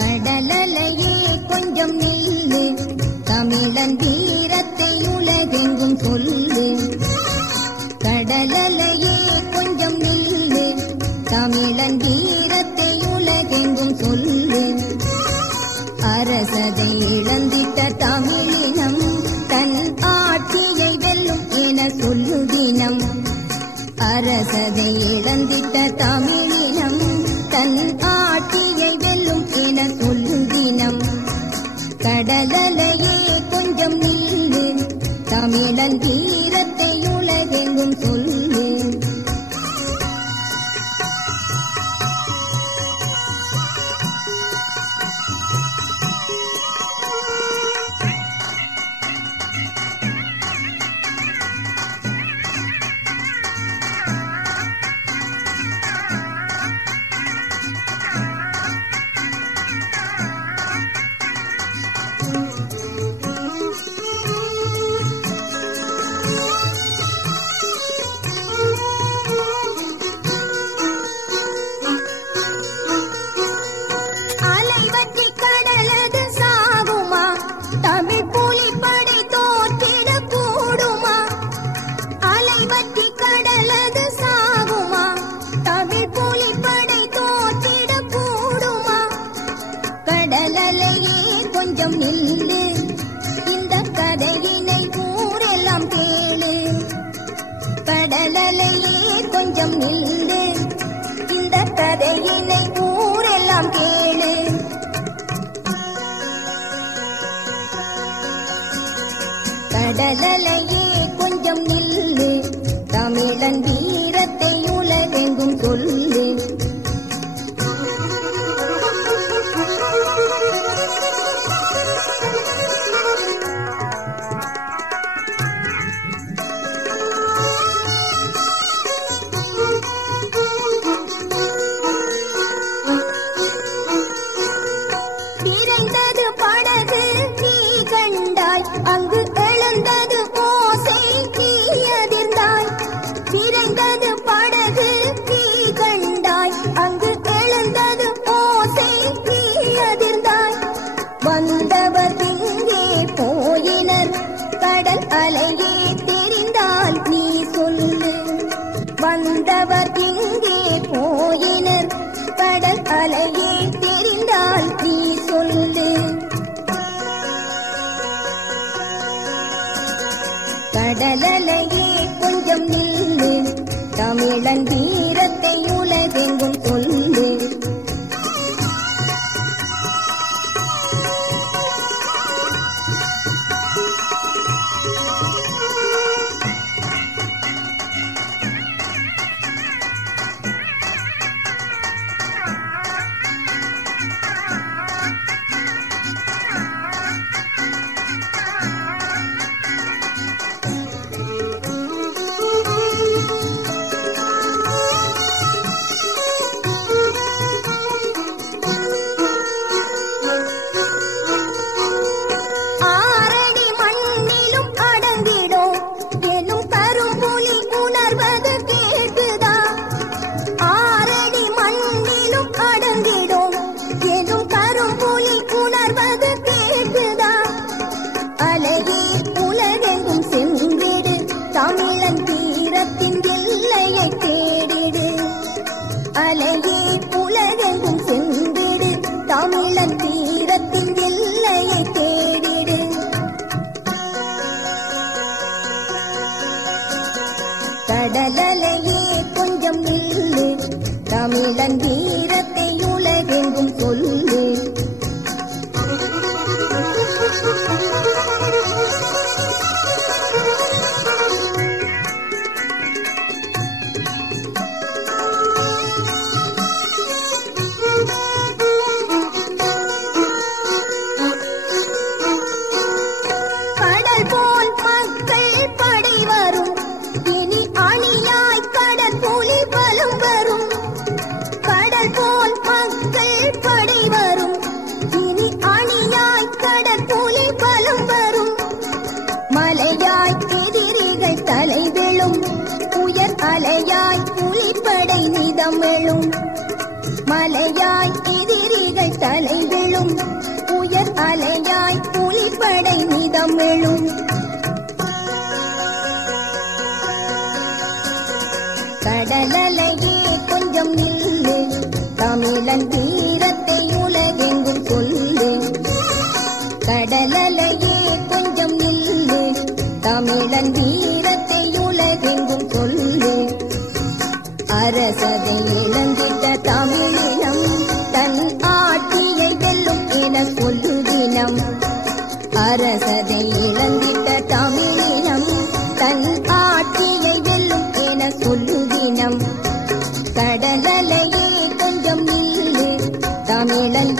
கடலலையே கொஞ்சம் நில்லு, தமிழன் வீரத்தை உலகெங்கும் சொல்லு. கடலலையே கொஞ்சம் நில்லு, தமிழன் வீரத்தை உலகெங்கும் சொல்லு. அரசதை இழந்திட்ட தமிழினம் தன் ஆட்சியை வெல்லும் என சொல்லுதினம். அரசதை இழந்திட்ட தமிழினம் தன் ஆட்சியை வெல்லும் என சொல்லுதினம். கடலலையே கொஞ்சம் நில்லு, தமிழன் வீரத்தை உலகெங்கும் சொல்லு. கொஞ்சம் நில்லு, இந்த கதையினை ஊரெல்லாம் கேளு. கடலலையே கொஞ்சம் நில்லு, இந்த கதையினை ஊரெல்லாம் கேளு. கடலலையே கொஞ்சம் நில்லு, தமிழன் வீரத்தை உலகெங்கும் சொல்லு. அங்கு எழுந்தது ஓசை, நீ அதிர்ந்தாய். விரைந்தது படகு, நீ கண்டாய். அங்கு எழுந்தது ஓசை, நீ அதிர்ந்தாய். வந்தவர் எங்கே போயினர், கடல் அலையே தெரிந்தால் நீ சொல்லு. வந்தவர் எங்கே போயினர், கடல் அலையே தெரிந்தால் நீ சொல்லு. கடலலையே கொஞ்சம் நில்லு, தமிழன் வீரத்தை உலகெங்கும் சொல்லு. அலையே உலகெங்கும் சென்றிடு, தமிழன் தீரத்தின் எல்லையை தேடிடு. கடலலையே கொஞ்சம் நில்லு, தமிழன் வீரத்தை உலகெங்கும் சொல்லு. கடல் போல் மக்கள் படை வரும், இனி அணியாய் கடற்புலி பலம் வரும். கடல் போல் மக்கள் படை வரும், இனி அணியாய் கடற்புலி பலம் வரும். மலையாய் எதிரிகள் தலை விழும், உயர் அலையாய் புலிப்படை நிதம் எழும். மலையாய் எதிரிகள் தலை விழும், உயர் அலையாய் புலிப்படை நிதம் எழும். கடலலையே கொஞ்சம் நில்லு, தமிழன் வீரத்தை உலகெங்கும் சொல்லு. கடலலையே கொஞ்சம் நில்லு, தமிழன் வீரத்தை உலகெங்கும் சொல்லு. அரசதை இழந்திட்ட தமிழினம் தன் ஆட்சியை வெல்லும் என சொல்லு தினம். அரசதை இழந்திட்ட தமிழினம் தன் ஆட்சியை வெல்லும் என சொல்லு தினம். கடலலையே கொஞ்சம் நில்லு, தமிழன்